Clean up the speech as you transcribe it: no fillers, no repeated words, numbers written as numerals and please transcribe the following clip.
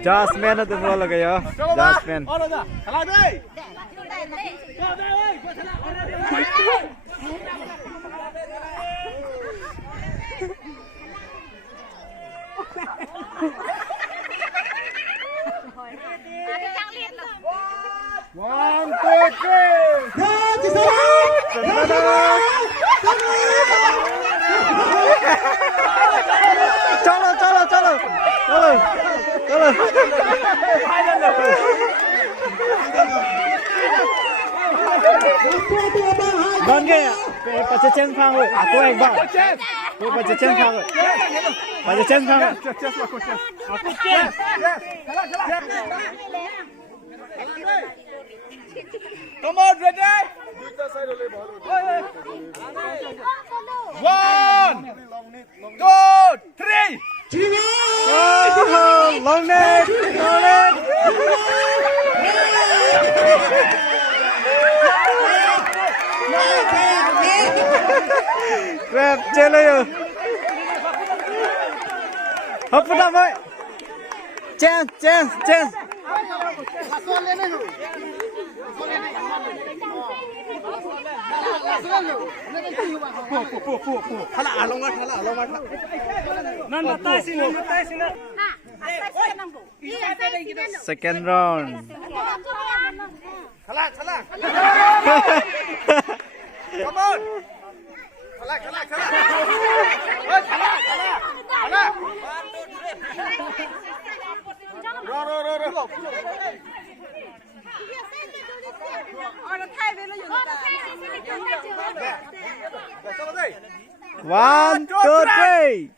Jasmine itu semua lagi ya. Jasmine. One, two, three. Chalo, chalo, chalo, chalo, chalo. Bang ke, pacecen phang rồi, aku ek bang. Aku pacecen phang rồi, pacecen phang. Aku cek. Come on, ready? One, two, three. Oh, long neck, long neck. Grab, chơi lên. Hấp vào đâm vậy. Chen, chen, chen. Second round. Come on. One, two, three.